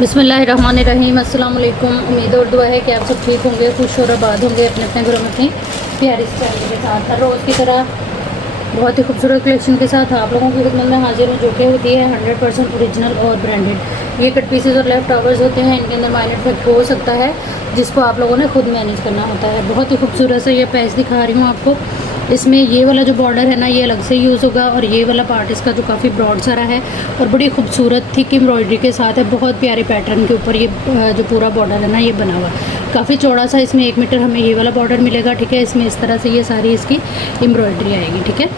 बिस्मिल्लाहिर्रहमानिर्रहीम। अस्सलाम वालेकुम। उम्मीद और दुआ है कि आप सब ठीक होंगे, खुश और आबाद होंगे अपने अपने घरों में अपनी प्यारी स्टाइल के साथ। हर रोज़ की तरह बहुत ही खूबसूरत कलेक्शन के साथ आप लोगों की खिदमत में हाजिर हूँ, जो कि होती है 100% ओरिजिनल और ब्रांडेड। ये कट पीसेज और लेफ्ट ओवर्स होते हैं, इनके अंदर माइनर इफेक्ट हो सकता है जिसको आप लोगों ने खुद मैनेज करना होता है। बहुत ही खूबसूरत से ये पैच दिखा रही हूँ आपको। इसमें ये वाला जो बॉर्डर है ना, ये अलग से यूज़ होगा, और ये वाला पार्ट इसका जो काफ़ी ब्रॉड सारा है और बड़ी खूबसूरत थिक एम्ब्रॉयडरी के साथ है। बहुत प्यारे पैटर्न के ऊपर ये जो पूरा बॉर्डर है ना, ये बना हुआ काफ़ी चौड़ा सा। इसमें 1 मीटर हमें ये वाला बॉर्डर मिलेगा, ठीक है। इसमें इस तरह से ये सारी इसकी एम्ब्रॉयडरी आएगी, ठीक है।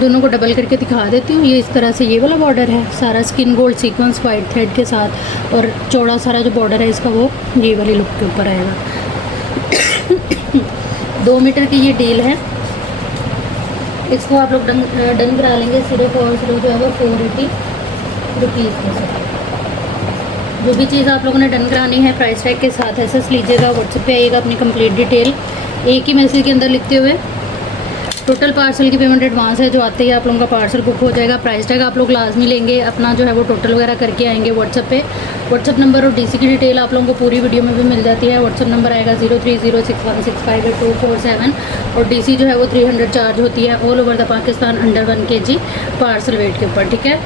दोनों को डबल करके दिखा देती हूँ। ये इस तरह से ये वाला बॉर्डर है, सारा skin gold sequence white thread के साथ, और चौड़ा सारा जो बॉर्डर है इसका वो ये वाली लुक के ऊपर आएगा। 2 मीटर की ये डील है। इसको आप लोग डन करा लेंगे सिर्फ और सिर्फ जो है वो 480 रुपीज़ के साथ। जो भी चीज़ आप लोगों ने डन करानी है प्राइस टैग के साथ एसएस लीजिएगा, व्हाट्सएप पे आइएगा अपनी कंप्लीट डिटेल एक ही मैसेज के अंदर लिखते हुए। टोटल पार्सल की पेमेंट एडवांस है, जो आते ही आप लोगों का पार्सल बुक हो जाएगा। प्राइस टैग आप लोग लाजमी लेंगे, अपना जो है वो टोटल वगैरह करके आएंगे व्हाट्सएप पे। व्हाट्सएप नंबर और डीसी की डिटेल आप लोगों को पूरी वीडियो में भी मिल जाती है। व्हाट्सएप नंबर आएगा 030616582447, और डीसी जो है वो 300 चार्ज होती है all over the Pakistan under 1 kg parcel weight के ऊपर, ठीक है।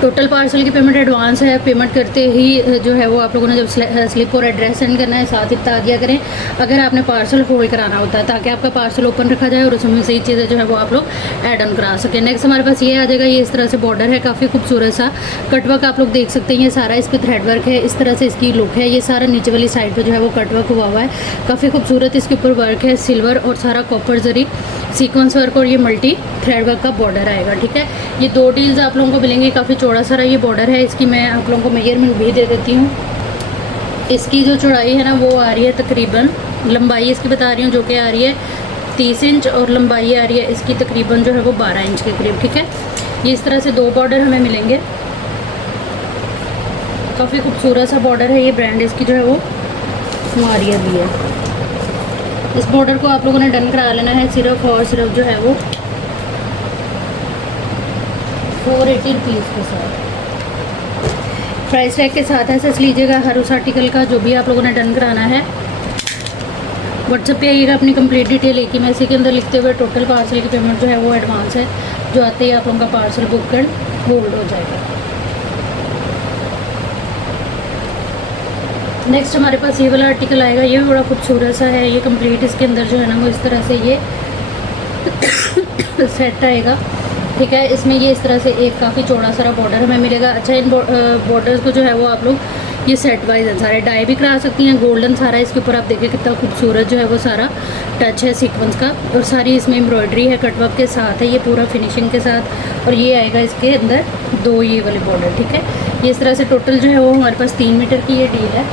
टोटल पार्सल की पेमेंट एडवांस है। पेमेंट करते ही जो है वो आप लोगों ने जब स्लिप और एड्रेस सेंड करना है, साथ ही बता दिया करें अगर आपने पार्सल होल्ड कराना होता है, ताकि आपका पार्सल ओपन रखा जाए और उसमें सही चीज़ें जो है वो आप लोग ऐड ऑन करा सकें। नेक्स्ट हमारे पास ये आ जाएगा, ये इस तरह से बॉर्डर है, काफ़ी खूबसूरत सा कटवर्क आप लोग देख सकते हैं। ये सारा इस पर थ्रेड वर्क है, इस तरह से इसकी लुक है। ये सारा नीचे वाली साइड पर जो है वो कटवर्क हुआ हुआ है, काफ़ी खूबसूरत इसके ऊपर वर्क है, सिल्वर और सारा कॉपर जरी सीक्वेंस वर्क, और ये मल्टी थ्रेड वर्क का बॉर्डर आएगा, ठीक है। ये 2 डील्स आप लोगों को मिलेंगी। काफ़ी चौड़ा सारा ये बॉर्डर है। इसकी मैं आप लोगों को मेजरमेंट भी दे देती हूँ। इसकी जो चौड़ाई है ना वो आ रही है तकरीबन, लंबाई इसकी बता रही हूँ जो कि आ रही है 30 इंच, और लंबाई आ रही है इसकी तकरीबन जो है वो 12 इंच के करीब, ठीक है। ये इस तरह से 2 बॉर्डर हमें मिलेंगे। काफ़ी खूबसूरत सा बॉर्डर है। ये ब्रांड इसकी जो है वो मारिया भी है। इस बॉर्डर को आप लोगों ने डन करा लेना है सिर्फ और सिर्फ जो है वो 480 रुपीज़ के साथ। प्राइस टैग के साथ एसएस लीजिएगा हर उस आर्टिकल का, जो भी आप लोगों ने डन कराना है। व्हाट्सएप पे आइएगा अपनी कंप्लीट डिटेल एक ही मैसेज के अंदर लिखते हुए। टोटल पार्सल की पेमेंट जो है वो एडवांस है, जो आते ही आप लोगों का पार्सल बुक कर होल्ड हो जाएगा। नेक्स्ट हमारे पास ये वाला आर्टिकल आएगा। ये भी बड़ा खूबसूरत सा है। ये कंप्लीट इसके अंदर जो है ना वो इस तरह से ये सेट आएगा, ठीक है। इसमें ये इस तरह से एक काफ़ी चौड़ा सारा बॉर्डर हमें मिलेगा। अच्छा, इन बॉर्डर्स को जो है वो आप लोग ये सेट वाइज है, सारे डाई भी करा सकती हैं। गोल्डन सारा इसके ऊपर आप देखिए कितना खूबसूरत जो है वो सारा टच है सीक्वेंस का, और सारी इसमें एम्ब्रॉयडरी है, कटवर्क के साथ है ये पूरा फिनिशिंग के साथ। और ये आएगा इसके अंदर 2 ये वाले बॉर्डर, ठीक है। ये इस तरह से टोटल जो है वो हमारे पास 3 मीटर की ये डील है।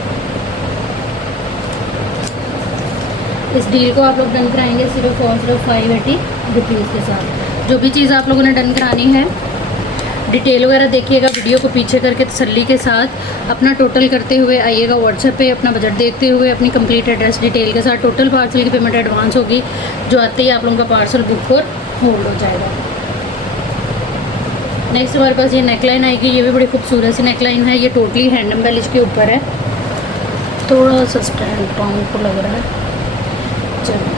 इस डील को आप लोग डन कराएंगे सिर्फ और सिर्फ 580 रुपीज़ के साथ। जो भी चीज़ आप लोगों ने डन करानी है डिटेल वगैरह देखिएगा, वीडियो को पीछे करके तसल्ली के साथ अपना टोटल करते हुए आइएगा व्हाट्सएप पे, अपना बजट देखते हुए अपनी कंप्लीट एड्रेस डिटेल के साथ। टोटल पार्सल की पेमेंट एडवांस होगी, जो आते ही आप लोगों का पार्सल बुक और होल्ड हो जाएगा। नेक्स्ट हमारे पास ये नेकलाइन आएगी। ये भी बड़ी खूबसूरत सी नेकलाइन है। ये टोटली हैंड एम्बेलिश के ऊपर है। थोड़ा सा स्टैंड पाँव को लग रहा है, चलो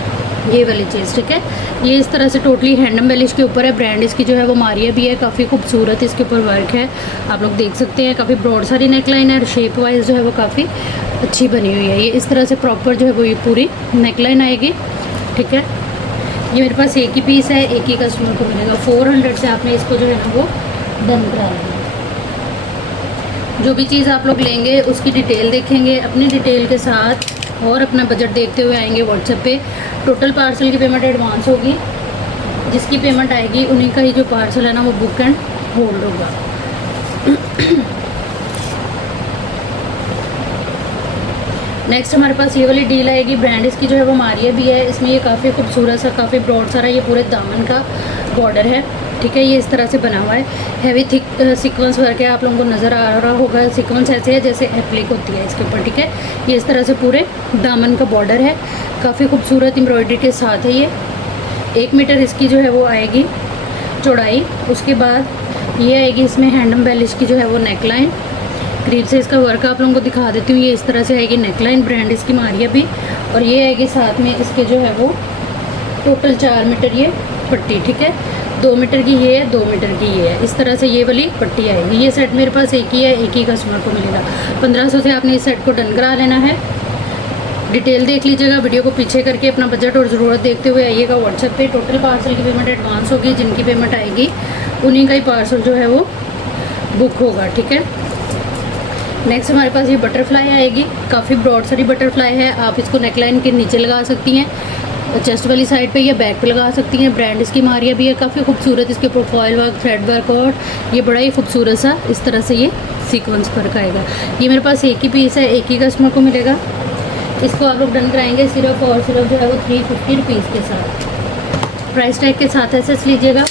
ये वाली चीज़, ठीक है। ये इस तरह से टोटली हैंड एम्बेलिश के ऊपर है। ब्रांड इसकी जो है वो मारिया भी है। काफ़ी खूबसूरत इसके ऊपर वर्क है, आप लोग देख सकते हैं। काफ़ी ब्रॉड सारी नेकलाइन है, और शेप वाइज जो है वो काफ़ी अच्छी बनी हुई है। ये इस तरह से प्रॉपर जो है वो ये पूरी नेकलाइन आएगी, ठीक है। ये मेरे पास एक ही पीस है, एक ही कस्टमर को मिलेगा। 400 से आपने इसको जो है ना वो डन करा लेना। जो भी चीज़ आप लोग लेंगे उसकी डिटेल देखेंगे अपनी डिटेल के साथ, और अपना बजट देखते हुए आएंगे व्हाट्सएप पे। टोटल पार्सल की पेमेंट एडवांस होगी, जिसकी पेमेंट आएगी उन्हीं का ही जो पार्सल है ना वो बुक एंड होल्ड होगा। नेक्स्ट हमारे पास ये वाली डील आएगी। ब्रांड इसकी जो है वो मारिया भी है। इसमें ये काफ़ी खूबसूरत सा, काफ़ी ब्रॉड सारा ये पूरे दामन का बॉर्डर है, ठीक है। ये इस तरह से बना हुआ है, हैवी थिक सीक्वेंस वर्क है। आप लोगों को नज़र आ रहा होगा, सीक्वेंस ऐसे है जैसे एप्लिक होती है इसके ऊपर, ठीक है। ये इस तरह से पूरे दामन का बॉर्डर है, काफ़ी खूबसूरत एम्ब्रॉयडरी के साथ है। ये 1 मीटर इसकी जो है वो आएगी चौड़ाई। उसके बाद ये आएगी इसमें हैंड एम्बेलिश की जो है वो नेकलाइन। करीब से इसका वर्क आप लोगों को दिखा देती हूँ। ये इस तरह से आएगी नेकलाइन, ब्रांड इसकी मारिया भी, और ये आएगी साथ में इसके जो है वो टोटल 4 मीटर ये पट्टी, ठीक है। 2 मीटर की ये है, 2 मीटर की ये है, इस तरह से ये वाली पट्टी आएगी। ये सेट मेरे पास एक ही है, एक ही कस्टमर को मिलेगा। 1500 से आपने इस सेट को डन करा लेना है। डिटेल देख लीजिएगा, वीडियो को पीछे करके अपना बजट और ज़रूरत देखते हुए आइएगा व्हाट्सएप पे। टोटल पार्सल की पेमेंट एडवांस होगी, जिनकी पेमेंट आएगी उन्हीं का ही पार्सल जो है वो बुक होगा, ठीक है। नेक्स्ट हमारे पास ये बटरफ्लाई आएगी, काफ़ी ब्रॉड सारी बटरफ्लाई है। आप इसको नेकलाइन के नीचे लगा सकती हैं, चेस्ट वाली साइड पे या बैक पे लगा सकती हैं। ब्रांड इसकी मारिया भी है, काफ़ी खूबसूरत। इसके ऊपर फॉयल वर्क, थ्रेड वर्क और ये बड़ा ही खूबसूरत सा इस तरह से ये सीक्वेंस वर्क आएगा। ये मेरे पास एक ही पीस है, एक ही कस्टमर को मिलेगा। इसको आप लोग डन कराएंगे सिर्फ और सिर्फ जो है वो 350 रुपीज़ के साथ। प्राइस टैग के साथ एसेस लीजिएगा।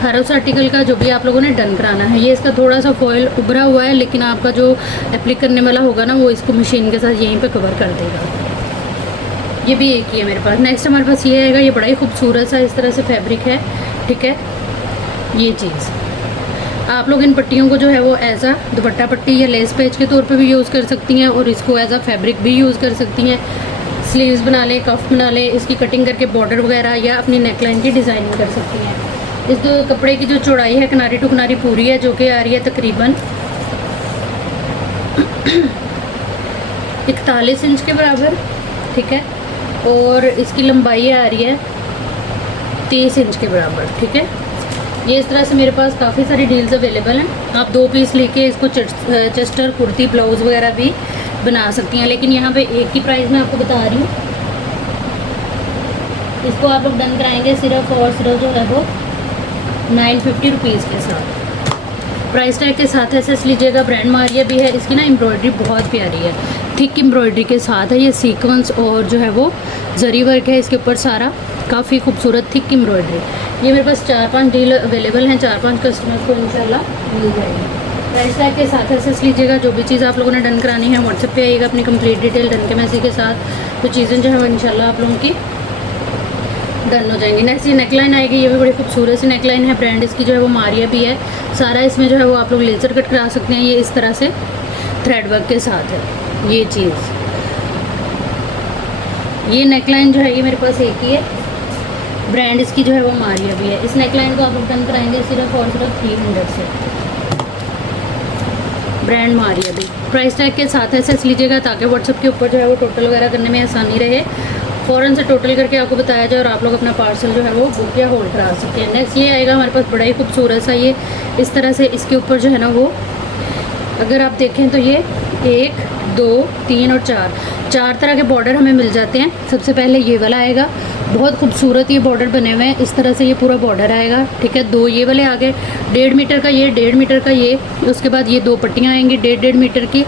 हर उस आर्टिकल का जो भी आप लोगों ने डन कराना है। ये इसका थोड़ा सा फॉयल उभरा हुआ है, लेकिन आपका जो एप्लिक करने वाला होगा ना, वो इसको मशीन के साथ यहीं पे कवर कर देगा। ये भी एक ही है मेरे पास। नेक्स्ट हमारे पास ये आएगा, ये बड़ा ही खूबसूरत सा इस तरह से फैब्रिक है, ठीक है। ये चीज़ आप लोग इन पट्टियों को जो है वो एज आ दुपट्टा पट्टी या लेस पेज के तौर पे भी यूज़ कर सकती हैं, और इसको एज आ फैब्रिक भी यूज़ कर सकती हैं। स्लीव्स बना लें, कफ बना लें, इसकी कटिंग करके बॉर्डर वगैरह या अपनी नेकलाइन की डिज़ाइनिंग कर सकती हैं। इस कपड़े की जो चौड़ाई है किनारी टू किनारी पूरी है, जो कि आ रही है तकरीबन 41 इंच के बराबर, ठीक है। और इसकी लंबाई आ रही है 30 इंच के बराबर, ठीक है। ये इस तरह से मेरे पास काफ़ी सारी डील्स अवेलेबल हैं। आप 2 पीस लेके इसको चेस्टर, कुर्ती, ब्लाउज़ वगैरह भी बना सकती हैं, लेकिन यहाँ पे एक ही प्राइस मैं आपको बता रही हूँ। इसको आप लोग डन कराएंगे सिर्फ और सिर्फ जो है वो 950 रुपीज़ के साथ। प्राइस टैग के साथ एसेस लीजिएगा। ब्रांड मारिया भी है। इसकी ना एम्ब्रॉयडरी बहुत प्यारी है, थिक एम्ब्रॉयडरी के साथ है। ये सीक्वेंस और जो है वो जरी वर्क है इसके ऊपर सारा, काफ़ी खूबसूरत थिक एम्ब्रॉयडरी। ये मेरे पास 4-5 डील अवेलेबल हैं, 4-5 कस्टमर्स को इंशाल्लाह मिल जाएगी। प्राइस टैग के साथ एसेस लीजिएगा। जो भी चीज़ आप लोगों ने डन करानी है व्हाट्सएप पे आइएगा अपनी कंप्लीट डिटेल डन के मैसेज के साथ, तो चीज़ें जो है वो इंशाल्लाह आप लोगों की डन हो जाएंगी। नेक्स्ट ये नेकलाइन आएगी, ये भी बड़ी खूबसूरत सी नेकलाइन है। ब्रांड इसकी जो है वो मारिया भी है। सारा इसमें जो है वो आप लोग लेज़र कट करा सकते हैं। ये इस तरह से थ्रेड वर्क के साथ है ये चीज़। ये नेकलाइन जो है ये मेरे पास एक ही है। ब्रांड इसकी जो है वो मारिया भी है। इस नेकलाइन को आप लोग डन कराएंगे सिर्फ और सिर्फ 300 से। ब्रांड मारिया भी। प्राइस टैग के साथ एसेस लीजिएगा, ताकि व्हाट्सएप के ऊपर जो है वो टोटल वगैरह करने में आसानी रहे। फ़ौरन से टोटल करके आपको बताया जाए और आप लोग अपना पार्सल जो है वो बुक या होल्ड करा सकते हैं। नेक्स्ट ये आएगा हमारे पास बड़ा ही खूबसूरत सा, ये इस तरह से इसके ऊपर जो है ना वो, अगर आप देखें तो ये 1, 2, 3 और 4 तरह के बॉर्डर हमें मिल जाते हैं। सबसे पहले ये वाला आएगा, बहुत खूबसूरत ये बॉर्डर बने हुए हैं। इस तरह से ये पूरा बॉर्डर आएगा, ठीक है। 2 ये वाले आ गए, 1.5 मीटर का ये, 1.5 मीटर का ये। उसके बाद ये 2 पट्टियाँ आएंगी 1.5 मीटर की।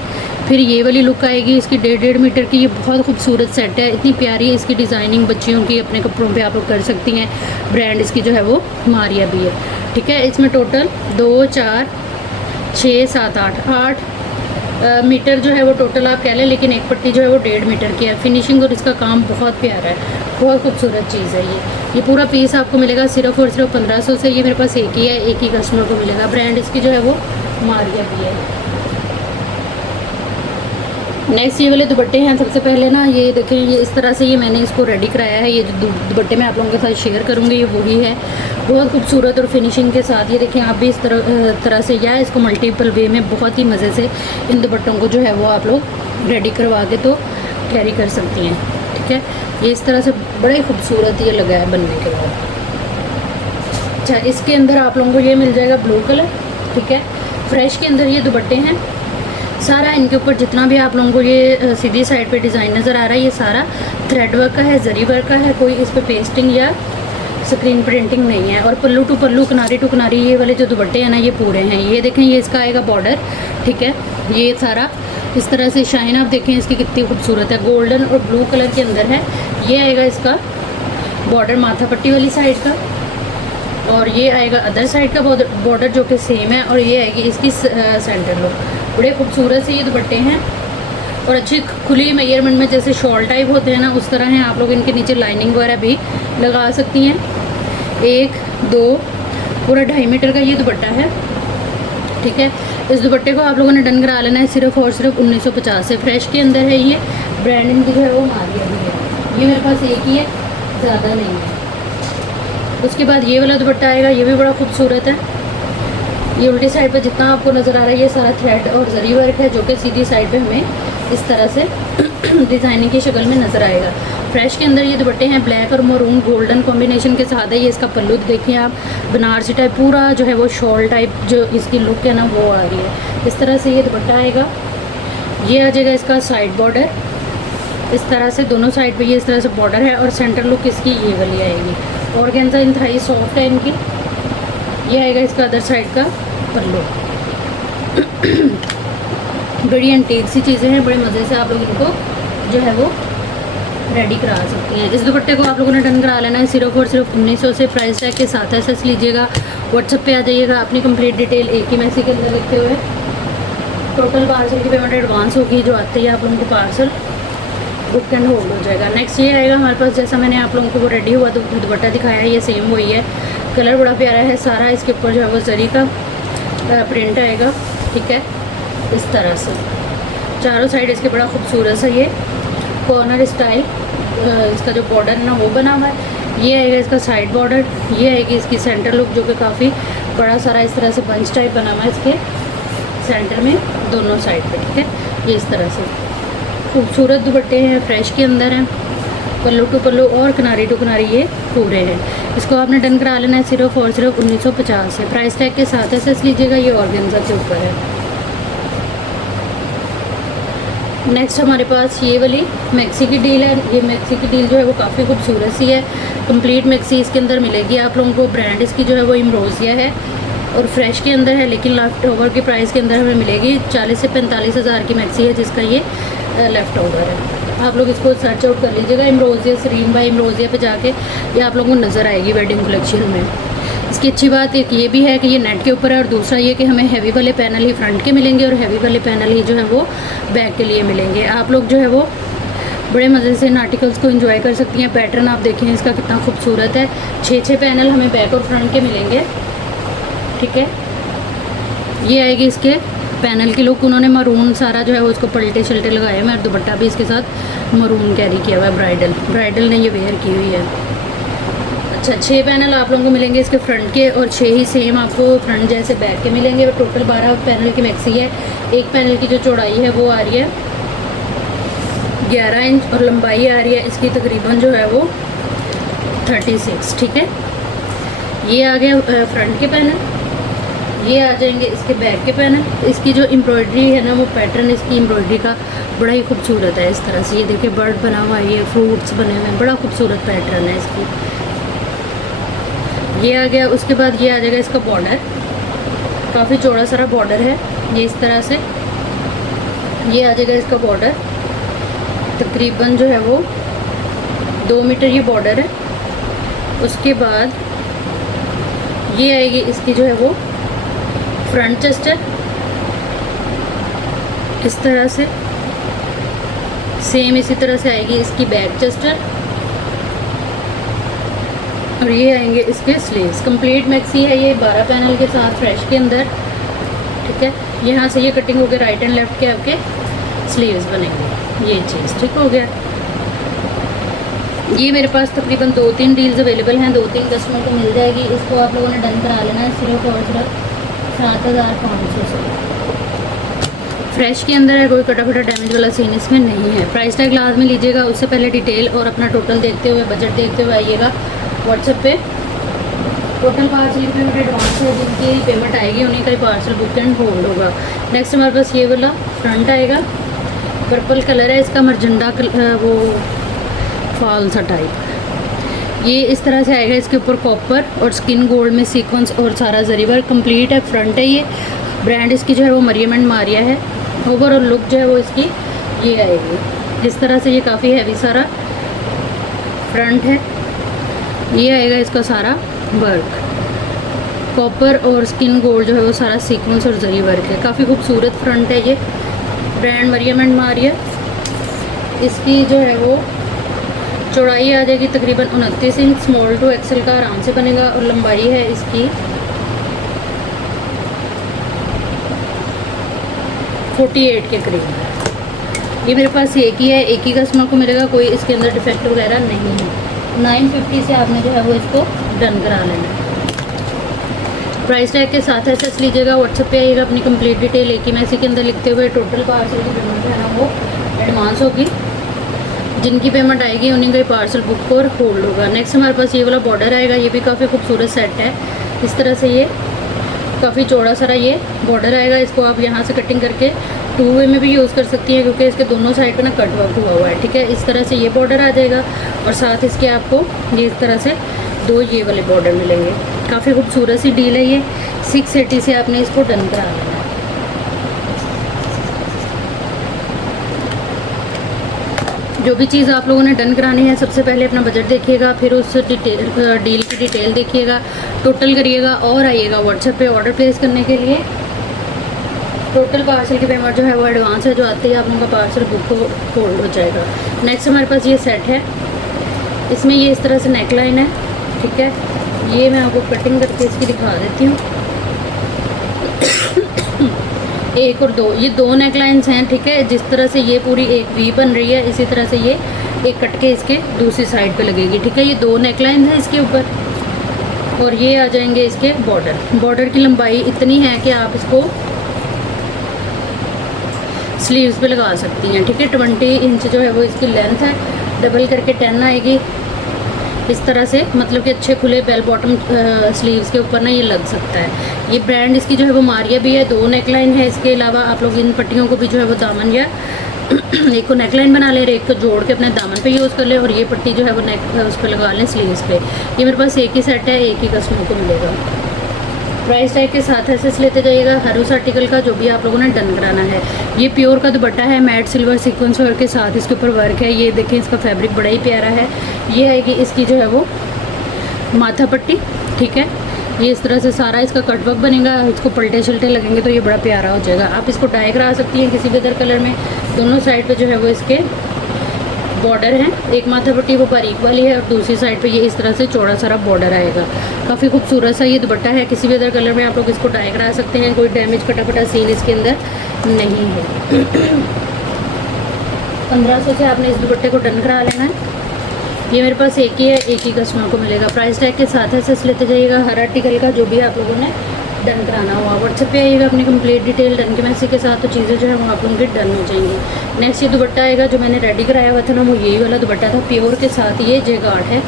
फिर ये वाली लुक आएगी इसकी 1.5 मीटर की। ये बहुत खूबसूरत सेट है, इतनी प्यारी है इसकी डिज़ाइनिंग। बच्चियों की अपने कपड़ों पे आप लोग कर सकती हैं। ब्रांड इसकी जो है वो मारिया भी है, ठीक है। इसमें टोटल 2, 4, 6, 7, 8 मीटर जो है वो टोटल आप कह लें, लेकिन एक पट्टी जो है वो 1.5 मीटर की है। फिनिशिंग और इसका काम बहुत प्यारा है, बहुत खूबसूरत चीज़ है ये पूरा पीस आपको मिलेगा सिर्फ और सिर्फ 1500 से। ये मेरे पास एक ही है, एक ही कस्टमर को मिलेगा। ब्रांड इसकी जो है वो मारिया भी है। नेक्स्ट ये वाले दुपट्टे हैं। सबसे पहले ना ये देखें, ये इस तरह से ये मैंने इसको रेडी कराया है। ये जो दुपट्टे मैं आप लोगों के साथ शेयर करूँगी ये वही है, बहुत खूबसूरत और फिनिशिंग के साथ। ये देखें आप भी इस तरह से, या इसको मल्टीपल वे में बहुत ही मज़े से इन दुपट्टों को जो है वो आप लोग रेडी करवा के तो कैरी कर सकती हैं, ठीक है। ये इस तरह से बड़ा ही खूबसूरत ये लगा है बनने के बाद। अच्छा, इसके अंदर आप लोगों को ये मिल जाएगा ब्लू कलर, ठीक है। फ्रेश के अंदर ये दुपट्टे हैं। सारा इनके ऊपर जितना भी आप लोगों को ये सीधी साइड पे डिज़ाइन नज़र आ रहा है, ये सारा थ्रेड वर्क का है, जरी वर्क का है। कोई इस पर पेस्टिंग या स्क्रीन प्रिंटिंग नहीं है। और पल्लू टू पल्लू, किनारी टू किनारी ये वाले जो दुपट्टे हैं ना ये पूरे हैं। ये देखें, ये इसका आएगा बॉर्डर, ठीक है। ये सारा इस तरह से शाइन आप देखें इसकी कितनी खूबसूरत है, गोल्डन और ब्लू कलर के अंदर है। ये आएगा इसका बॉर्डर माथा पट्टी वाली साइड का, और ये आएगा अदर साइड का बॉर्डर जो कि सेम है। और ये आएगी इसकी सेंटर लुक। बड़े खूबसूरत से ये दुपट्टे हैं और अच्छी खुली मेजरमेंट में, जैसे शॉल टाइप होते हैं ना उस तरह हैं। आप लोग इनके नीचे लाइनिंग वगैरह भी लगा सकती हैं। 1, 2 पूरा 2.5 मीटर का ये दुपट्टा है, ठीक है। इस दुपट्टे को आप लोगों ने डन करा लेना है सिर्फ और सिर्फ 1950 से। फ्रेश के अंदर है ये, ब्रांडिंग की जो है वो मारिया भी है। ये मेरे पास एक ही है, ज़्यादा नहीं है। उसके बाद ये वाला दुपट्टा आएगा, ये भी बड़ा खूबसूरत है। ये उल्टी साइड पे जितना आपको नज़र आ रहा है ये सारा थ्रेड और जरी वर्क है, जो कि सीधी साइड पे हमें इस तरह से डिज़ाइनिंग की शक्ल में नज़र आएगा। फ्रेश के अंदर ये दुपट्टे हैं ब्लैक और मरून गोल्डन कॉम्बिनेशन के साथ है। ये इसका पल्लू देखिए आप, बनारसी टाइप पूरा जो है वो शॉल टाइप जो इसकी लुक है ना वो आ रही है। इस तरह से ये दुपट्टा आएगा। ये आ जाएगा इसका साइड बॉर्डर, इस तरह से दोनों साइड पे ये इस तरह से बॉर्डर है और सेंटर लुक इसकी ये वाली आएगी। ऑर्गेन्जा इंतहाई सॉफ्ट है इनकी। ये आएगा इसका अदर साइड का पल्लू। बड़ी एंटीक सी चीज़ें हैं, बड़े मज़े से आप लोग इनको जो है वो रेडी करा सकती हैं। इस दुपट्टे को आप लोगों ने डन करा लेना है सिर्फ और सिर्फ 1900 से। प्राइस टैग के साथ एसएस लीजिएगा, व्हाट्सएप पे आ जाइएगा, अपनी कंप्लीट डिटेल एक ही मैसेज के अंदर लिखते हुए। टोटल पार्सल की पेमेंट एडवांस होगी, जो आते ही आप लोगों को पार्सल बुक एंड होल्ड हो जाएगा। नेक्स्ट ये आएगा हमारे पास, जैसा मैंने आप लोगों को वो रेडी हुआ दुपट्टा दिखाया है, ये सेम वही है। कलर बड़ा प्यारा है, सारा इसके ऊपर जो है वो जरी का प्रिंट आएगा, ठीक है, इस तरह से चारों साइड इसके बड़ा खूबसूरत सा ये कॉर्नर स्टाइल इसका जो बॉर्डर है ना वो बना हुआ है। ये आएगा इसका साइड बॉर्डर, ये आएगी इसकी सेंटर लुक, जो कि काफ़ी बड़ा सारा इस तरह से बंच टाइप बना हुआ है इसके सेंटर में दोनों साइड पे, ठीक है। ये इस तरह से खूबसूरत दुपट्टे हैं, फ्रेश के अंदर हैं, पल्लू टू पल्लू और किनारी टू किनारी ये पूरे हैं। इसको आपने डन करा लेना है सिर्फ और सिर्फ 1950 से। प्राइस टैग के साथ एसएस लीजिएगा, ये ऑर्गेन्जा के ऊपर है। नेक्स्ट हमारे पास ये वाली मैक्सी की डील है। ये मैक्सी की डील जो है वो काफ़ी खूबसूरत सी है, कंप्लीट मैक्सी इसके अंदर मिलेगी आप लोगों को। ब्रांड इसकी जो है वो इम्रोजिया है और फ्रेश के अंदर है, लेकिन लेफ्ट ओवर के प्राइस के अंदर हमें मिलेगी 40 से 45 हज़ार की मैक्सी है, जिसका ये लेफ़्ट ओवर है। आप लोग इसको सर्च आउट कर लीजिएगा, इम्रोजिया सरीन बाई इम्रोजिया पे जाके ये आप लोगों को नज़र आएगी वेडिंग कलेक्शन में। इसकी अच्छी बात एक ये भी है कि ये नेट के ऊपर है, और दूसरा ये कि हमें हैवी वाले पैनल ही फ्रंट के मिलेंगे और हैवी वाले पैनल ही जो है वो बैक के लिए मिलेंगे। आप लोग जो है वो बड़े मज़े से इन आर्टिकल्स को एंजॉय कर सकती हैं। पैटर्न आप देखें इसका कितना खूबसूरत है। 6 पैनल हमें बैक और फ्रंट के मिलेंगे, ठीक है। ये आएगी इसके पैनल की लुक। उन्होंने मरून सारा जो है वो उसको पलटे शल्टे लगाए हैं, और दुपट्टा भी इसके साथ मरून कैरी किया हुआ है। ब्राइडल ने ये वेयर की हुई है। अच्छा, 6 पैनल आप लोगों को मिलेंगे इसके फ्रंट के, और 6 ही सेम आपको फ्रंट जैसे बैक के मिलेंगे। टोटल 12 पैनल की मैक्सी है। एक पैनल की जो चौड़ाई है वो आ रही है 11 इंच और लंबाई आ रही है इसकी तकरीबन जो है वो 36, ठीक है। ये आ गया फ्रंट के पैनल। ये आ जाएंगे इसके बैक के पैनल। इसकी जो एम्ब्रॉयडरी है ना वो पैटर्न इसकी एम्ब्रॉयडरी का बड़ा ही खूबसूरत है। इस तरह से ये देखिए बर्ड बना हुआ है, ये फ्रूट्स बने हुए हैं, बड़ा खूबसूरत पैटर्न है इसकी। ये आ गया। उसके बाद ये आ जाएगा इसका बॉर्डर, काफ़ी चौड़ा सारा बॉर्डर है ये इस तरह से। ये आ जाएगा इसका बॉर्डर, तकरीबन जो है वो 2 मीटर ये बॉर्डर है। उसके बाद ये आएगी इसकी जो है वो फ्रंट चेस्ट है इस तरह से। सेम इसी तरह से आएगी इसकी बैक चेस्ट है, और ये आएंगे इसके स्लीव्स। कंप्लीट मैक्सी है ये 12 पैनल के साथ फ्रेश के अंदर, ठीक है। यहाँ से ये कटिंग हो गया, राइट एंड लेफ्ट के आपके स्लीव्स बनेंगे, ये चीज़ ठीक हो गया। ये मेरे पास तकरीबन 2-3 डील्स अवेलेबल हैं, 2-3 कस्टमर को मिल जाएगी। इसको आप लोगों ने डन करा लेना है सिर्फ और सिर्फ 7500 से। फ्रेश के अंदर है, कोई कटा फटा डैमेज वाला सीन इसमें नहीं है। प्राइस टैग लाजमी लीजिएगा, उससे पहले डिटेल और अपना टोटल देखते हुए बजट देखते हुए आइएगा व्हाट्सएप पे। टोटल पार्सल की पेमेंट एडवांस है, जिनकी पेमेंट आएगी उन्हीं का ही पार्सल बुक एंड होल्ड होगा। नेक्स्ट हमारे पास ये वाला फ्रंट आएगा, पर्पल कलर है इसका, मरजंडा वो फॉल सा टाइप। ये इस तरह से आएगा, इसके ऊपर कॉपर और स्किन गोल्ड में सीक्वेंस और सारा जरी वर्क कंप्लीट है। फ्रंट है ये, ब्रांड इसकी जो है वो मरियम एंड मारिया है। ओवरऑल लुक जो है वो इसकी ये आएगी इस तरह से। ये काफ़ी हैवी सारा फ्रंट है। ये आएगा इसका सारा वर्क, कॉपर और स्किन गोल्ड जो है वो सारा सीक्वेंस और जरी वर्क है। काफ़ी खूबसूरत फ्रंट है ये, ब्रांड मरियम एंड मारिया। इसकी जो है वो चौड़ाई आ जाएगी तकरीबन 29 इंच, स्मॉल टू एक्सेल का आराम से बनेगा, और लंबाई है इसकी 48 के करीब। ये मेरे पास एक ही है, एक ही कस्टमर को मिलेगा, कोई इसके अंदर डिफेक्ट वगैरह नहीं है। 950 से आपने जो है वो इसको डन करा लेना है। प्राइस टैग के साथ एसएस लीजिएगा, व्हाट्सएप पे आइएगा, अपनी कंप्लीट डिटेल एक ही मैसेज के अंदर लिखते हुए टोटल पार्सल की पेमेंट है ना वो एडवांस होगी। जिनकी पेमेंट आएगी उन्हीं का ही पार्सल बुक और होल्ड होगा। नेक्स्ट हमारे पास ये वाला बॉर्डर आएगा, ये भी काफ़ी खूबसूरत सेट है। इस तरह से ये काफ़ी चौड़ा सारा ये बॉर्डर आएगा। इसको आप यहाँ से कटिंग करके 2 वे में भी यूज़ कर सकती हैं, क्योंकि इसके दोनों साइड पे ना कट वर्क हुआ है, ठीक है। इस तरह से ये बॉर्डर आ जाएगा और साथ इसके आपको ये इस तरह से 2 ये वाले बॉर्डर मिलेंगे। काफ़ी खूबसूरत सी डील है ये। 680 से आपने इसको डन करा लेना है। जो भी चीज़ आप लोगों ने डन करानी है, सबसे पहले अपना बजट देखिएगा, फिर उस डील की डिटेल देखिएगा, टोटल करिएगा और आइएगा व्हाट्सएप पे ऑर्डर प्लेस करने के लिए। टोटल पार्सल की पेमेंट जो है वो एडवांस है, जो आते ही आप लोगों का पार्सल बुक होल्ड हो जाएगा। नेक्स्ट हमारे पास ये सेट है, इसमें ये इस तरह से नेक लाइन है, ठीक है। ये मैं आपको कटिंग करके इसकी दिखा देती हूँ। 1 और 2, ये 2 नेक लाइन्स हैं, ठीक है। जिस तरह से ये पूरी एक वी बन रही है, इसी तरह से ये एक कट के इसके दूसरी साइड पे लगेगी, ठीक है। ये 2 नेक लाइन है इसके ऊपर, और ये आ जाएंगे इसके बॉर्डर की लंबाई इतनी है कि आप इसको स्लीव्स पे लगा सकती हैं, ठीक है। 20 इंच जो है वो इसकी लेंथ है, डबल करके 10 आएगी इस तरह से, मतलब कि अच्छे खुले बेल बॉटम स्लीव्स के ऊपर ना ये लग सकता है। ये ब्रांड इसकी जो है वो मारिया भी है। 2 नेकलाइन है, इसके अलावा आप लोग इन पट्टियों को भी जो है वो दामन या एक को नेकलाइन बना लें, एक को जोड़ के अपने दामन पे यूज़ कर लें, और ये पट्टी जो है वो नेक उस पर लगा लें स्लीव्स पे। ये मेरे पास एक ही सेट है, एक ही कस्टमर को मिलेगा। प्राइस टैग के साथ एसेस लेते जाइएगा हर उस आर्टिकल का जो भी आप लोगों ने डन कराना है। ये प्योर का दुपट्टा है, मैट सिल्वर सीक्वेंस वर्क के साथ इसके ऊपर वर्क है। ये देखें, इसका फैब्रिक बड़ा ही प्यारा है। ये है कि इसकी जो है वो माथा पट्टी, ठीक है। ये इस तरह से सारा इसका कट वर्क बनेगा, इसको पलटे शल्टे लगेंगे तो ये बड़ा प्यारा हो जाएगा। आप इसको डाई करा सकती हैं किसी भी अदर कलर में। दोनों साइड पे जो है वो इसके बॉर्डर हैं, एक माथा पट्टी वो बारीक वाली है और दूसरी साइड पे ये इस तरह से चौड़ा सारा बॉर्डर आएगा। काफ़ी खूबसूरत सा ये दुपट्टा है, किसी भी अदर कलर में आप लोग इसको डाई करा सकते हैं। कोई डैमेज कटा सीन इसके अंदर नहीं है। 1500 से आपने इस दुपट्टे को डन करा लेना है। ये मेरे पास एक ही है, एक ही कस्टमर को मिलेगा। प्राइस टैग के साथ एसेस लेते जाइएगा हर आर्टिकल का जो भी आप लोगों ने डन कराना हुआ। व्हाट्सएप पे आइएगा अपनी कंप्लीट डिटेल डन के मैसेज के साथ, तो चीज़ें जो है वो आप लोगों की डन हो जाएंगी। नेक्स्ट ये दुपट्टा आएगा जो मैंने रेडी कराया हुआ था ना, वो यही वाला दुपट्टा था, प्योर के साथ ये जेगार्ड है।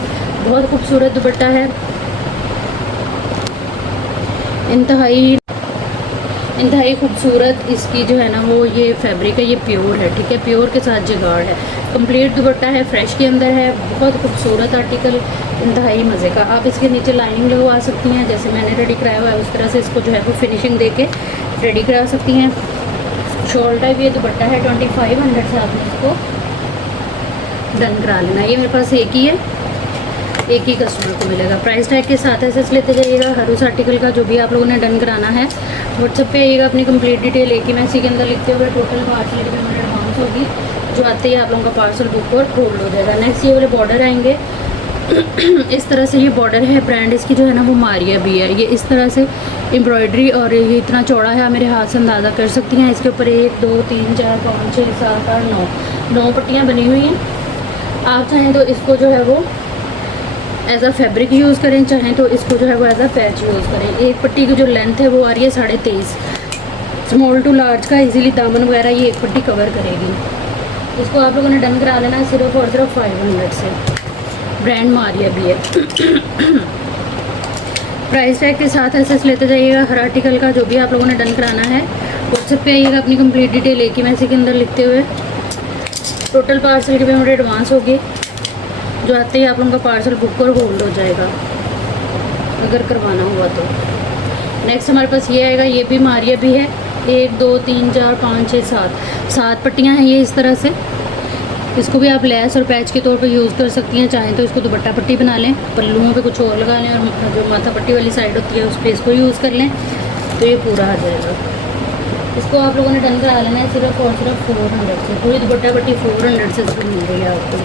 बहुत खूबसूरत दुपट्टा है, इंतहाई खूबसूरत इसकी जो है ना वो ये फैब्रिक है, ये प्योर है, ठीक है। प्योर के साथ जिगार्ड है, कंप्लीट दुपट्टा है, फ्रेश के अंदर है। बहुत खूबसूरत आर्टिकल, इंतहाई मज़े का। आप इसके नीचे लाइनिंग लगवा सकती हैं, जैसे मैंने रेडी कराया हुआ है उस तरह से इसको जो है वो फिनिशिंग दे के रेडी करा सकती हैं। शॉल टाइप ये दुपट्टा है, 2500 से आपने इसको डन करा लेना। ये मेरे पास एक ही है, एक ही कस्टमर को मिलेगा। प्राइस टैग के साथ एसेस लेते जाइएगा हर उस आर्टिकल का जो भी आप लोगों ने डन कराना है। व्हाट्सएप पे आइएगा अपनी कंप्लीट डिटेल एक ही मैसेज के अंदर लिखते हुए टोटल पार्सल की पेमेंट एडवांस होगी, जो आते ही आप लोगों का पार्सल बुक और होल्ड हो जाएगा। नेक्स्ट ये वाले बॉर्डर आएंगे इस तरह से, ये बॉर्डर है, ब्रांड इसकी जो है ना वो मारिया भी है। ये इस तरह से एम्ब्रॉयडरी, और ये इतना चौड़ा है, आप मेरे हाथ से अंदाज़ा कर सकती हैं। इसके ऊपर 1 2 3 4 5 6 7 8 9 पट्टियाँ बनी हुई हैं। आप चाहें तो इसको जो है वो एज अ फैब्रिक यूज़ करें, चाहें तो इसको जो है वो एज अ पैच यूज़ करें। एक पट्टी की जो लेंथ है वो आ रही है 23.5, स्मॉल टू लार्ज का इजीली दामन वगैरह ये एक पट्टी कवर करेगी। इसको आप लोगों ने डन करा लेना है सिर्फ और सिर्फ 500 से। ब्रांड मारिया भी है। प्राइस टैग के साथ एसेस लेते जाइएगा हर आर्टिकल का जो भी आप लोगों ने डन कराना है। व्हाट्सएप पे आइएगा अपनी कंप्लीट डिटेल एक ही मैसेज के अंदर लिखते हुए। टोटल पार्सल की पेमेंट एडवांस होगी, जो आते ही आप लोगों का पार्सल बुक और होल्ड हो जाएगा अगर करवाना हुआ तो। नेक्स्ट हमारे पास ये आएगा, ये भी मारिया भी है। 1 2 3 4 5 6 7 पट्टियाँ हैं ये इस तरह से। इसको भी आप लेस और पैच के तौर पे यूज़ कर सकती हैं, चाहें तो इसको दुपट्टा पट्टी बना लें, पल्लुओं पे कुछ और लगा लें, और जो माथा पट्टी वाली साइड होती है उस पर इसको यूज़ कर लें तो ये पूरा आ जाएगा। इसको आप लोगों ने डन करा लेना है सिर्फ और सिर्फ 400 से। पूरी दुपट्टा पट्टी 400 से मिल रही है आपको।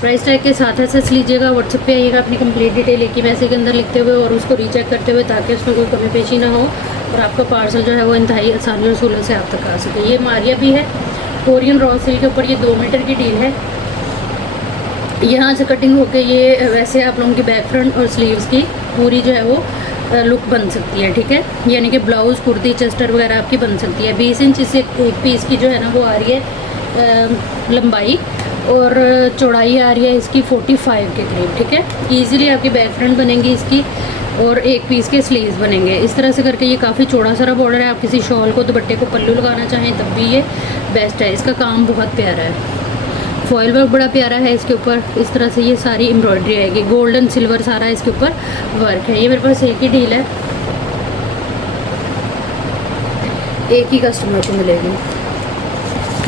प्राइस टैग के साथ एसेस लीजिएगा, व्हाट्सएप पे आइएगा अपनी कंप्लीट डिटेल एक ही मैसेज के अंदर लिखते हुए और उसको रीचेक करते हुए, ताकि उसमें कोई कमी पेशी ना हो और आपका पार्सल जो है वो इंतहाई आसानी और सहूलत से आप तक आ सके। ये मारिया भी है, कोरियन रॉ सिल्क के ऊपर ये 2 मीटर की डील है। यहाँ से कटिंग होके ये वैसे आप लोगों की बैक फ्रंट और स्लीव्स की पूरी जो है वो लुक बन सकती है, ठीक है। यानी कि ब्लाउज़, कुर्ती, चेस्टर वगैरह आपकी बन सकती है। 20 इंच से एक पीस की जो है ना वो आ रही है लंबाई, और चौड़ाई आ रही है इसकी 45 के करीब, ठीक है। ईज़िली आपकी बैक फ्रंट बनेंगी इसकी और एक पीस के स्लीव्स बनेंगे। इस तरह से करके ये काफ़ी चौड़ा सारा बॉर्डर है। आप किसी शॉल को, दुपट्टे को पल्लू लगाना चाहें तब भी ये बेस्ट है। इसका काम बहुत प्यारा है, फॉयल वर्क बड़ा प्यारा है इसके ऊपर। इस तरह से ये सारी एम्ब्रॉयडरी आएगी, गोल्डन सिल्वर सारा इसके ऊपर वर्क है। ये मेरे पास एक ही डील है, एक ही कस्टमर को मिलेगी।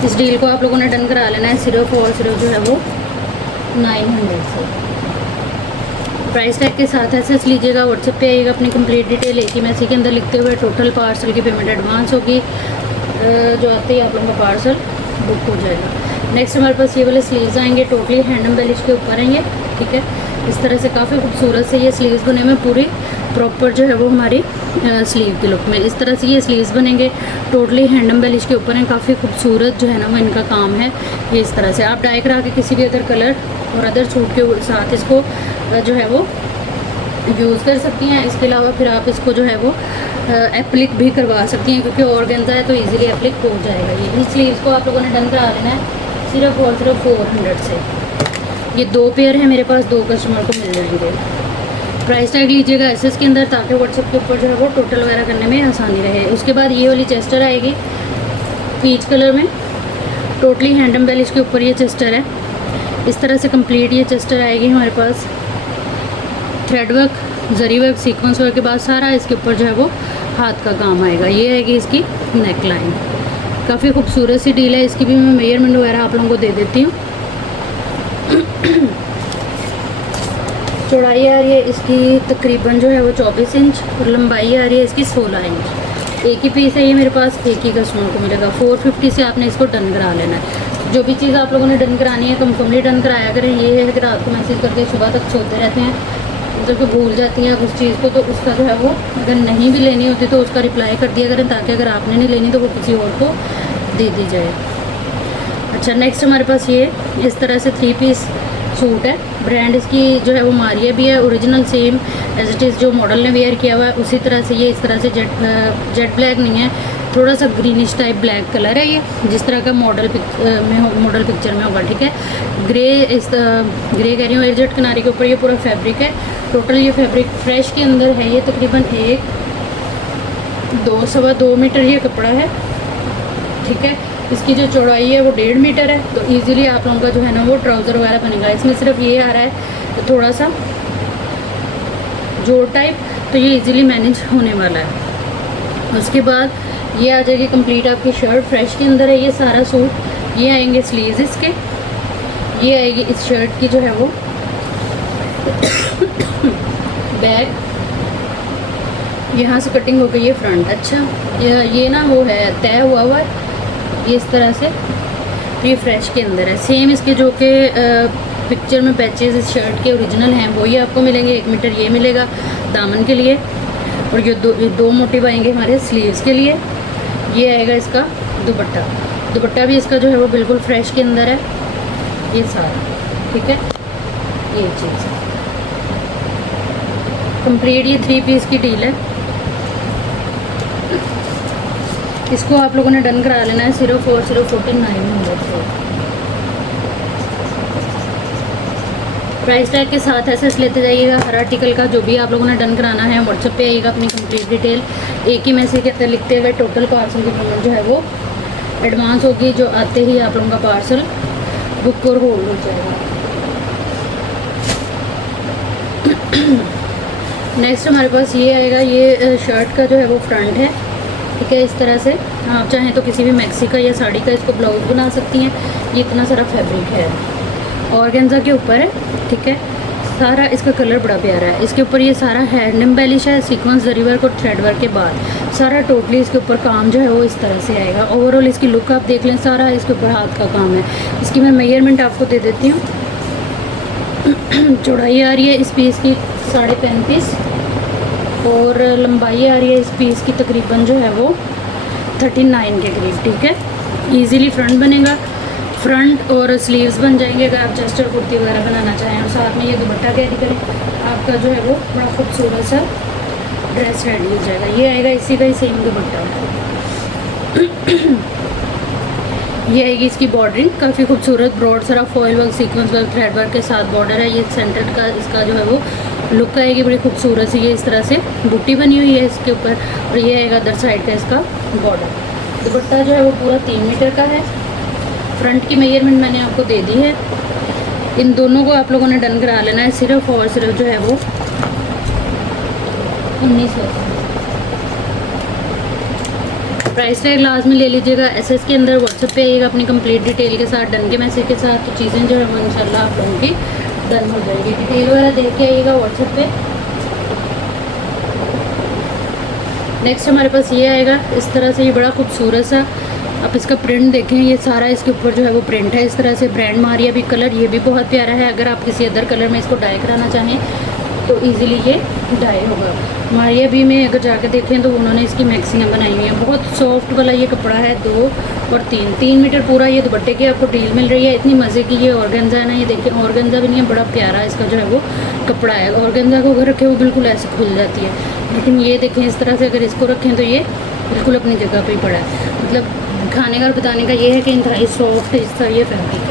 इस डील को आप लोगों ने डन करा लेना है सिर्फ और सिर्फ जो है वो 900 से। प्राइस टैग के साथ एसेस लीजिएगा, व्हाट्सएप पे आइएगा अपनी कंप्लीट डिटेल एक ही मैसेज के अंदर लिखते हुए। टोटल पार्सल की पेमेंट एडवांस होगी, जो आते ही आप लोगों का पार्सल बुक हो जाएगा। नेक्स्ट हमारे पास ये वाले स्लीव्स आएंगे, टोटली हैंड एम्बेलिश के ऊपर आएंगे, ठीक है। इस तरह से काफ़ी खूबसूरत से ये स्लीव्स बने हुए पूरी प्रॉपर जो है वो हमारी स्लीव की लुक में। इस तरह से ये स्लीव्स बनेंगे, टोटली हैंड एम्बेलिश के ऊपर हैं। काफ़ी खूबसूरत जो है ना वो इनका काम है। ये इस तरह से आप डाई करा के किसी भी अदर कलर और अदर सूट के साथ इसको जो है वो यूज़ कर सकती हैं। इसके अलावा फिर आप इसको जो है वो एप्लिक भी करवा सकती हैं, क्योंकि ऑर्गेन्जा है तो इजीली एप्लिक हो जाएगा। ये इस स्लीव्स को आप लोगों ने डन करा लेना है सिर्फ और सिर्फ 400 से। ये 2 पेयर है मेरे पास, 2 कस्टमर को मिल जाएंगे। प्राइस टैग लीजिएगा एसएस के अंदर, ताकि व्हाट्सएप के ऊपर जो है वो टोटल वगैरह करने में आसानी रहे। उसके बाद ये वाली चेस्टर आएगी पीच कलर में, टोटली हैंड एम्बेलिश के ऊपर ये चेस्टर है। इस तरह से कंप्लीट ये चेस्टर आएगी हमारे पास। थ्रेड वर्क, जरी वर्क, सीक्वेंस वर्क के बाद सारा इसके ऊपर जो है वो हाथ का काम आएगा। ये आएगी इसकी नेक लाइन, काफ़ी खूबसूरत सी डील है। इसकी भी मैं मेजरमेंट वगैरह आप लोगों को दे देती हूँ। चौड़ाई आ रही है इसकी तकरीबन जो है वो 24 इंच और लंबाई आ रही है इसकी 16 इंच। एक ही पीस है ये मेरे पास, एक ही कस्टमर को मिलेगा। 450 से आपने इसको डन करा लेना है। जो भी चीज़ आप लोगों ने डन करानी है कंफर्मली डन कराया करें। ये है कि रात को मैसेज करके सुबह तक सोते रहते हैं, मतलब कि भूल जाती हैं उस चीज़ को, तो उसका जो है वो अगर नहीं भी लेनी होती तो उसका रिप्लाई कर दिया करें, ताकि अगर आपने नहीं लेनी तो वो किसी और को दे दी जाए। अच्छा, नेक्स्ट हमारे पास ये इस तरह से 3 पीस सूट है। ब्रांड इसकी जो है वो मारिया भी है, original same as it is जो मॉडल ने वेयर किया हुआ है उसी तरह से। ये इस तरह से जेट ब्लैक नहीं है, थोड़ा सा ग्रीनिश टाइप ब्लैक कलर है ये, जिस तरह का मॉडल पिक्चर में होगा, ठीक है। ग्रे ग्रे कह रही हूँ, एजेट किनारे के ऊपर ये पूरा फैब्रिक है। टोटल ये फैब्रिक फ्रेश के अंदर है। ये तकरीबन 1, 2, सवा 2 मीटर ये कपड़ा है, ठीक है। इसकी जो चौड़ाई है वो 1.5 मीटर है, तो इजीली आप लोगों का जो है ना वो ट्राउज़र वगैरह बनेगा। इसमें सिर्फ ये आ रहा है थोड़ा सा जोड़ टाइप, तो ये इजीली मैनेज होने वाला है। उसके बाद ये आ जाएगी कंप्लीट आपकी शर्ट, फ्रेश के अंदर है ये सारा सूट। ये आएंगे स्लीव्स इसके, ये आएगी इस शर्ट की जो है वो बैक, यहाँ से कटिंग हो गई ये फ्रंट। अच्छा, ये ना वो है तय हुआ हुआ है ये इस तरह से, तो ये फ्रेश के अंदर है। सेम इसके जो कि पिक्चर में पैचेस इस शर्ट के ओरिजिनल हैं वही आपको मिलेंगे। 1 मीटर ये मिलेगा दामन के लिए, और ये दो मोटिव आएंगे हमारे स्लीव्स के लिए। ये आएगा इसका दुपट्टा, दुपट्टा भी इसका जो है वो बिल्कुल फ्रेश के अंदर है ये सारा, ठीक है। ये चीज़ कंप्लीट ये 3 पीस की डील है। इसको आप लोगों ने डन करा लेना है सिर्फ और सिर्फ 4900 से। प्राइस टैग के साथ एसेस लेते जाइएगा हर आर्टिकल का। जो भी आप लोगों ने डन कराना है व्हाट्सएप पे आइएगा अपनी कंप्लीट डिटेल एक ही मैसेज के अंदर लिखते हुए। टोटल पार्सल की पेमेंट जो है वो एडवांस होगी, जो आते ही आप लोगों का पार्सल बुक और होल्ड हो जाएगा। नेक्स्ट हमारे पास ये आएगा, ये शर्ट का जो है वो फ्रंट है, ठीक है। इस तरह से आप चाहें तो किसी भी मैक्सी का या साड़ी का इसको ब्लाउज बना सकती हैं। ये इतना सारा फैब्रिक है, ऑर्गेन्जा के ऊपर है, ठीक है। सारा इसका कलर बड़ा प्यारा है। इसके ऊपर ये सारा हैंड एम्बेलिश है, सीक्वेंस जरी वर्क और थ्रेड वर्क के बाद सारा टोटली इसके ऊपर काम जो है वो इस तरह से आएगा। ओवरऑल इसकी लुक आप देख लें, सारा इसके ऊपर हाथ का काम है। इसकी मैं मेजरमेंट आपको दे देती हूँ। चौड़ाई आ रही है इस पीस की 35.5 और लंबाई आ रही है इस पीस की तकरीबन जो है वो 39 के करीब। ठीक है, इजीली फ्रंट बनेगा, फ्रंट और स्लीव्स बन जाएंगे अगर आप चेस्ट और कुर्ती वगैरह बनाना चाहें। और साथ में ये दुपट्टा कैरी करें, आपका जो है वो बड़ा खूबसूरत सा ड्रेस रेडी हो जाएगा। ये आएगा इसी का ही सेम दुपट्टा। ये आएगी इसकी बॉर्डरिंग, काफ़ी खूबसूरत ब्रॉड सारा foil work, sequence work, thread work के साथ बॉर्डर है। ये सेंटर का इसका जो है वो लुक आएगी बड़ी खूबसूरत सी। ये इस तरह से बूटी बनी हुई है इसके ऊपर और ये आएगा अदर साइड का इसका बॉर्डर। दुपट्टा जो है वो पूरा 3 मीटर का है। फ्रंट की मेजरमेंट मैंने आपको दे दी है। इन दोनों को आप लोगों ने डन करा लेना है सिर्फ और सिर्फ जो है वो 1900। प्राइस टैग लास्ट में ले लीजिएगा। एसएस के अंदर व्हाट्सएप पे आइएगा अपनी कंप्लीट डिटेल के साथ, डन के मैसेज के साथ, तो चीज़ें जो है वो इंशाल्लाह आप लोगों की डन हो जाएगी। डिटेल वगैरह देख के आइएगा व्हाट्सएप पे। नेक्स्ट हमारे पास ये आएगा इस तरह से, ये बड़ा खूबसूरत सा, आप इसका प्रिंट देखें, ये सारा इसके ऊपर जो है वो प्रिंट है इस तरह से। ब्रांड मारिया भी कलर, ये भी बहुत प्यारा है। अगर आप किसी अदर कलर में इसको डाई कराना चाहें तो इजीली ये डाई होगा। मारिया भी में अगर जाकर देखें तो उन्होंने इसकी मैक्सियाँ बनाई हुई हैं। बहुत सॉफ्ट वाला ये कपड़ा है। 2 और 3 मीटर पूरा ये दुपट्टे की आपको डील मिल रही है। इतनी मज़े की ये ऑर्गेन्जा है ना, ये देखिए ऑर्गेन्जा भी नहीं है, बड़ा प्यारा इसका जो है वो कपड़ा है। ऑर्गेन्जा को अगर रखें वो बिल्कुल ऐसे खुल जाती है, लेकिन ये देखें इस तरह से अगर इसको रखें तो ये बिल्कुल अपनी जगह पर ही पड़ा है। मतलब खाने का और बताने का ये है कि इंतहाई सॉफ्ट इसका ये फैब्रिक है।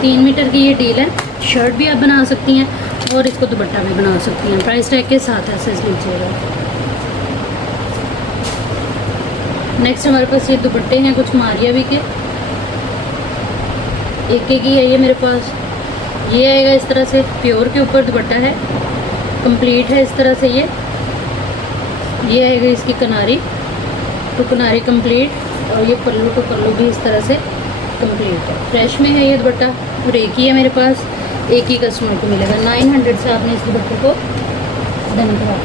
3 मीटर की ये डील है। शर्ट भी आप बना सकती हैं और इसको दुपट्टा भी बना सकती हैं। प्राइस टैग के साथ ऐसे लीजिएगा। नेक्स्ट हमारे पास ये दुपट्टे हैं कुछ मारिया भी के, एक ही है ये मेरे पास। ये आएगा इस तरह से, प्योर के ऊपर दुपट्टा है, कंप्लीट है इस तरह से। ये आएगा इसकी किनारी टू किनारी कंप्लीट और ये पल्लू टू पल्लू भी इस तरह से कंप्लीट है। फ्रेश में है ये दुपट्टा और एक ही है मेरे पास, एक ही कस्टमर को मिलेगा। 900 से आपने इस दुपट्टे को डन करा।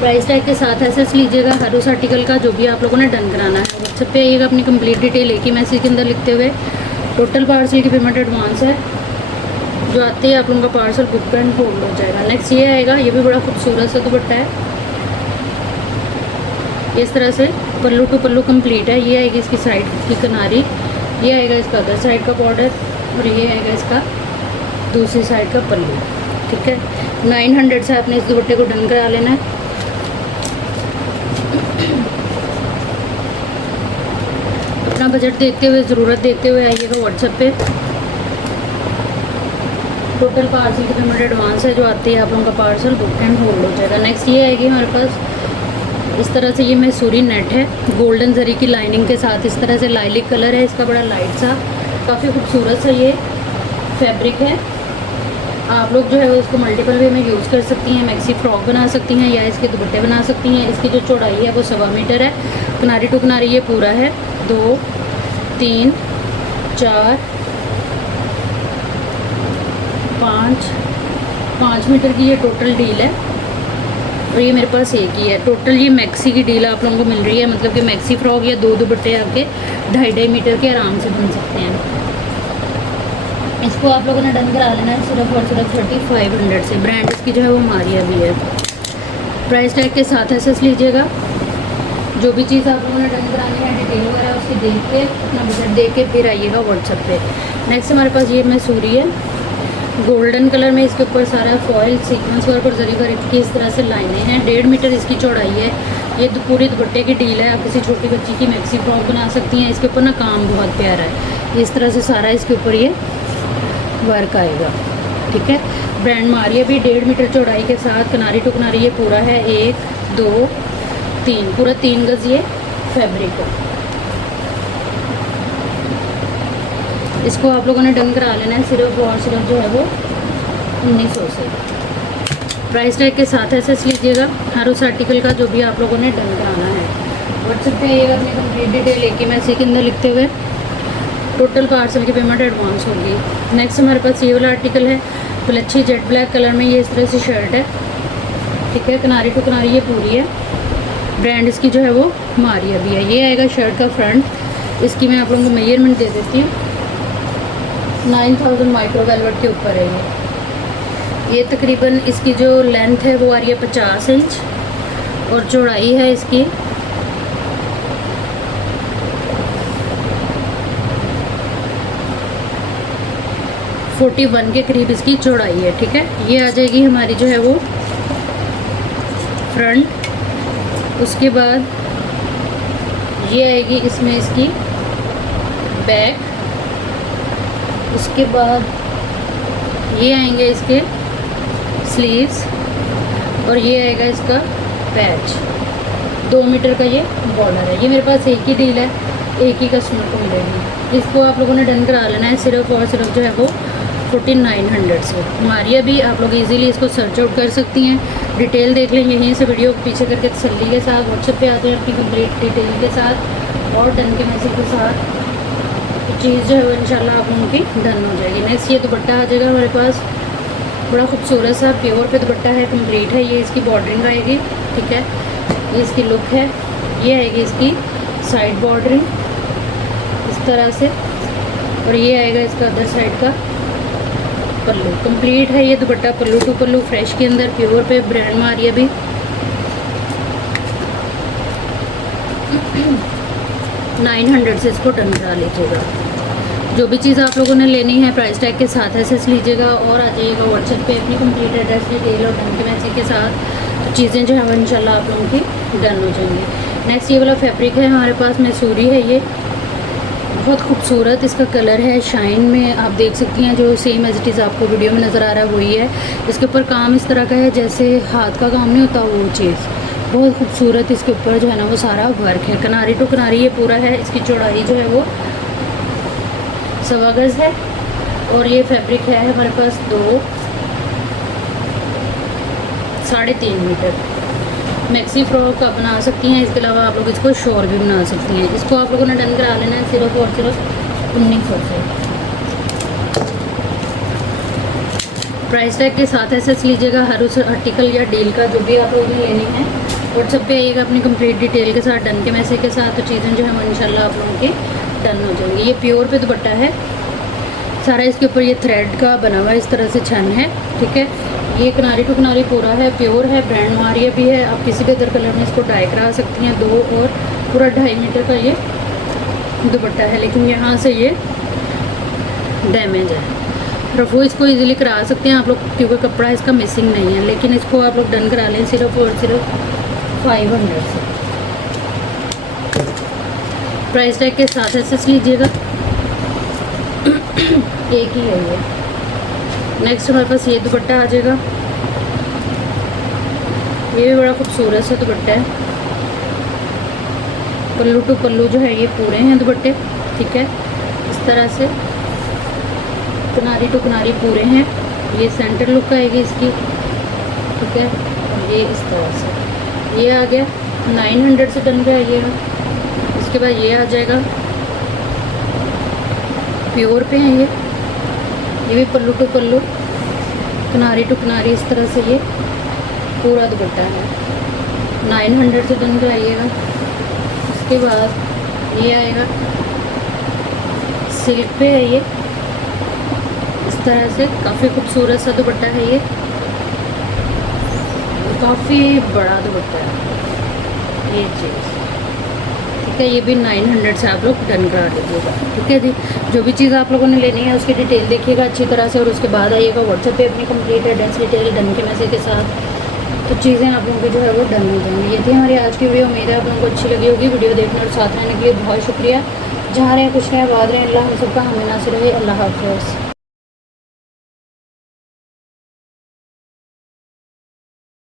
प्राइस टैग के साथ एसेस लीजिएगा हर उस आर्टिकल का जो भी आप लोगों ने डन कराना है। व्हाट्सएप पे आइएगा अपनी कंप्लीट डिटेल एक ही मैसेज के अंदर लिखते हुए। टोटल पार्सल की पेमेंट एडवांस है, जो आते ही आप लोगों का पार्सल बुक एंड होल्ड हो जाएगा। नेक्स्ट ये आएगा, ये भी बड़ा खूबसूरत सा दुपट्टा है। इस तरह से पल्लू टू पल्लू कंप्लीट है। ये आएगी इसकी साइड की किनारी, ये आएगा इसका अदर साइड का बॉर्डर और ये आएगा इसका दूसरी साइड का पल्लू। ठीक है, 900 से आपने इस दुपट्टे को डन करा लेना है। अपना बजट देखते हुए, ज़रूरत देखते हुए आइएगा व्हाट्सएप पे। टोटल पार्सल की पेमेंट एडवांस है, जो आती है आप लोगों का पार्सल बुक एंड होल्ड हो जाएगा। नेक्स्ट ये आएगी हमारे पास इस तरह से, ये मैसूरी नेट है गोल्डन जरी की लाइनिंग के साथ। इस तरह से लाइलिक कलर है इसका, बड़ा लाइट सा, काफ़ी खूबसूरत सा ये फैब्रिक है। आप लोग जो है इसको मल्टीपल वे में यूज़ कर सकती हैं। मैक्सी फ्रॉक बना सकती हैं या इसके दुपट्टे बना सकती हैं। इसकी जो चौड़ाई है वो 1.25 मीटर है। किनारी टू किनारी ये पूरा है। 2 3 4 5 मीटर की ये टोटल डील है और ये मेरे पास एक ही है। टोटल ये मैक्सी की डील आप लोगों को मिल रही है, मतलब कि मैक्सी फ्रॉक या 2 दुपट्टे आपके 2.5 मीटर के आराम से बन सकते हैं। इसको आप लोगों ने डन करा लेना है सिर्फ और सिर्फ 3500 से। ब्रांड इसकी जो है वो मारिया भी है। प्राइस टैग के साथ एसेस लीजिएगा। जो भी चीज़ आप लोगों ने डन करानी है डिटेल वगैरह उसकी देख के, अपना बजट देख के फिर आइएगा व्हाट्सएप पे। नेक्स्ट हमारे पास ये मैसूरी है गोल्डन कलर में, इसके ऊपर सारा फॉयल सीक्वेंस वर्क और जरी वर्क की इस तरह से लाइनें हैं। 1.5 मीटर इसकी चौड़ाई है। ये पूरी दुपट्टे की डील है। आप किसी छोटी बच्ची की मैक्सी फ्रॉक बना सकती हैं। इसके ऊपर ना काम बहुत प्यारा है। इस तरह से सारा इसके ऊपर ये वर्क आएगा। ठीक है, ब्रांड मारिया भी 1.5 मीटर चौड़ाई के साथ किनारी टू किनारी ये पूरा है। 1 2 3 पूरा 3 गज ये फैब्रिक है। इसको आप लोगों ने डन करा लेना है सिर्फ और सिर्फ जो है वो 1900 से। प्राइस टैग के साथ एसेस लीजिएगा हर उस आर्टिकल का जो भी आप लोगों ने डन कराना है। व्हाट्सएप पे आइएगा अपनी कंप्लीट डिटेल लेके मैसेज के अंदर लिखते हुए। टोटल पार्सल की पेमेंट एडवांस होगी। नेक्स्ट हमारे पास ये वाला आर्टिकल है प्लच्छी जेट ब्लैक कलर में। ये इस तरह से शर्ट है। ठीक है, किनारी टू किनारी ये पूरी है। ब्रांड इसकी जो है वो मारिया भी है। ये आएगा शर्ट का फ्रंट, इसकी मैं आप लोगों को मेजरमेंट दे देती हूँ। 9000 माइक्रो वेलवेट के ऊपर है ये तकरीबन इसकी जो लेंथ है वो आ रही है 50 इंच और चौड़ाई है इसकी 41 के करीब इसकी चौड़ाई है। ठीक है, ये आ जाएगी हमारी जो है वो फ्रंट। उसके बाद ये आएगी इसमें इसकी बैक। उसके बाद ये आएंगे इसके स्लीव्स और ये आएगा इसका पैच। 2 मीटर का ये बॉर्डर है। ये मेरे पास एक ही डील है, एक ही कस्टमर को मिलेगी। इसको आप लोगों ने डन करा लेना है सिर्फ और सिर्फ जो है वो 4900 से। हमारी अभी आप लोग इजीली इसको सर्च आउट कर सकती हैं, डिटेल देख लें यहीं से वीडियो को पीछे करके तसल्ली के साथ व्हाट्सएप पे आते हैं अपनी कंप्लीट डिटेल के साथ और डन के मैसेज के साथ। चीज़ जो है वो इंशाल्लाह आप लोगों की डन हो जाएगी। नेक्स्ट ये दुपट्टा आ जाएगा हमारे पास, बड़ा खूबसूरत सा प्योर पे दुपट्टा है, कंप्लीट है। ये इसकी बॉर्डरिंग आएगी। ठीक है, ये इसकी लुक है। ये आएगी इसकी साइड बॉर्डरिंग इस तरह से और ये आएगा इसका अदर साइड का पल्लू। कंप्लीट है ये दुपट्टा, पल्लू टू पल्लू फ्रेश के अंदर प्योर पे ब्रांड मारी अभी 900 से इसको डन करा लीजिएगा। जो भी चीज़ आप लोगों ने लेनी है प्राइस टैग के साथ एसेस लीजिएगा और आ जाइएगा व्हाट्सएप पे अपनी कंप्लीट एड्रेस डिटेल और डन के मैसेज के साथ। तो चीज़ें जो है वो इंशाल्लाह आप लोगों की डन हो जाएंगी। नेक्स्ट ये वाला फैब्रिक है हमारे पास, मैसूरी है। ये बहुत खूबसूरत इसका कलर है, शाइन में आप देख सकती हैं। जो सेम एज इट इज़ आपको वीडियो में नज़र आ रहा है वही है। इसके ऊपर काम इस तरह का है जैसे हाथ का काम नहीं होता वो चीज़, बहुत खूबसूरत इसके ऊपर जो है ना वो सारा वर्क है। किनारी टू किनारी ये पूरा है। इसकी चौड़ाई जो है वो 1.25 गज है और ये फैब्रिक है हमारे पास 3.5 मीटर। मैक्सी फ्रॉक आप बना सकती हैं, इसके अलावा आप लोग इसको शॉल भी बना सकती हैं। इसको आप लोगों ने डन करा लेना है सिर्फ और सिर्फ 1900 से। प्राइस टैग के साथ एसेस लीजिएगा हर उस आर्टिकल या डील का जो भी आप लोगों ने लेनी है। व्हाट्सएप पे आइएगा अपनी कंप्लीट डिटेल के साथ डन के मैसेज के साथ। तो चीज़ें जो है वो इंशाल्लाह आप लोगों की डन हो जाएंगी। ये प्योर पे दुपट्टा है सारा, इसके ऊपर ये थ्रेड का बना हुआ इस तरह से छन है। ठीक है, ये किनारी टू किनारी पूरा है, प्योर है, ब्रांड मारिया भी है। आप किसी भी अदर कलर में इसको डाई करा सकती हैं। 2 और पूरा 2.5 मीटर का ये दुपट्टा है, लेकिन यहाँ से ये डैमेज है। रफू इसको इजीली करा सकते हैं आप लोग क्योंकि कपड़ा इसका मिसिंग नहीं है, लेकिन इसको आप लोग डन करा लें सिर्फ और सिर्फ 500 से। प्राइस टैग के साथ एसेस लीजिएगा, एक ही है ये। नेक्स्ट हमारे पास ये दुपट्टा आ जाएगा। ये भी बड़ा खूबसूरत सा दुपट्टा है, पल्लू टू पल्लू जो है ये पूरे हैं दुपट्टे। ठीक है, इस तरह से किनारी टू किनारी पूरे हैं। ये सेंटर लुक आएगी इसकी। ठीक है, और ये इस तरह से ये आ गया 900 से डन कराइएगा। इसके बाद ये आ जाएगा प्योर पे है ये भी पल्लू टू पल्लू किनारी टू किनारी इस तरह से ये पूरा दुपट्टा है। 900 से डन कराइएगा। उसके बाद ये आएगा सिल्क पे है ये इस तरह से, काफ़ी खूबसूरत सा दुपट्टा है ये, काफ़ी बड़ा दुपट्टा है ये चीज़। ठीक है, ये भी 900 से आप लोग डन करा लीजिएगा। ठीक है जी, जो भी चीज़ आप लोगों ने लेनी है उसकी डिटेल देखिएगा अच्छी तरह से और उसके बाद आइएगा व्हाट्सएप पे अपनी कंप्लीट एड्रेस डिटेल डन के मैसेज के साथ। तो चीज़ें आप लोगों की जो है वो डन हो जाएंगी। ये थी हमारी आज की वीडियो, उम्मीद है आप लोगों को अच्छी लगी होगी। वीडियो देखने और साथ रहने के लिए बहुत शुक्रिया। जहाँ रहें खुश रहें, आबाद रहें, अल्लाह हम सबका हमें नासिर रहे। अल्लाह हाफ़िज़।